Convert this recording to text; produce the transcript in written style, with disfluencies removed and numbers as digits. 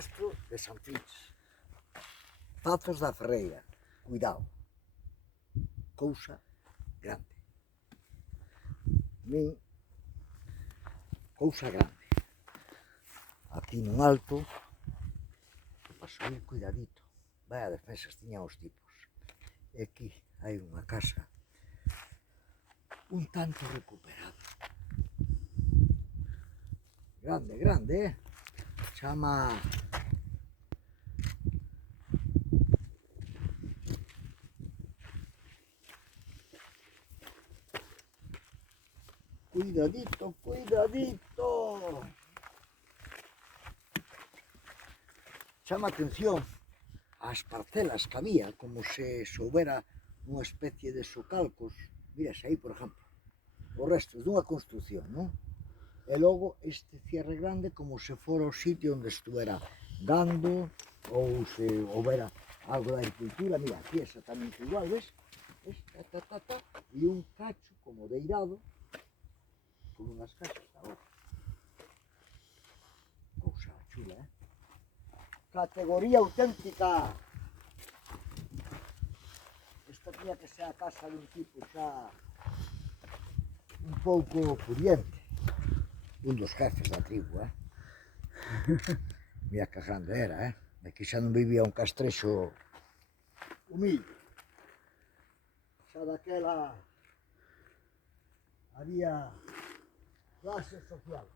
castro de San Fins. Pazos da Ferreira, cuidado, cousa grande. Min, cousa grande. Aquí nun alto, que pasou aí, cuidadito. Vai a defensas tiñan os tipos. E aquí hai unha casa un tanto recuperada. Grande, grande, chama... Cuidadito, cuidadito. Chama a atención as parcelas que había, como se soubera unha especie de socalcos. Mira, aí, por exemplo, os restos dunha construcción, non? E logo este cierre grande como se fora o sitio onde estuvera gando ou se houbera algo de agricultura. Mira, aquí é exactamente igual, ves? E un cacho como deirado con unhas casas agora. Cousa chula, categoría auténtica. Esta tiña que ser a casa dun tipo xa un pouco pudiente, un dos jefes da tribu, Mira que grande era, Aquí xa non vivía un castrexo humilde. Xa daquela había clase social.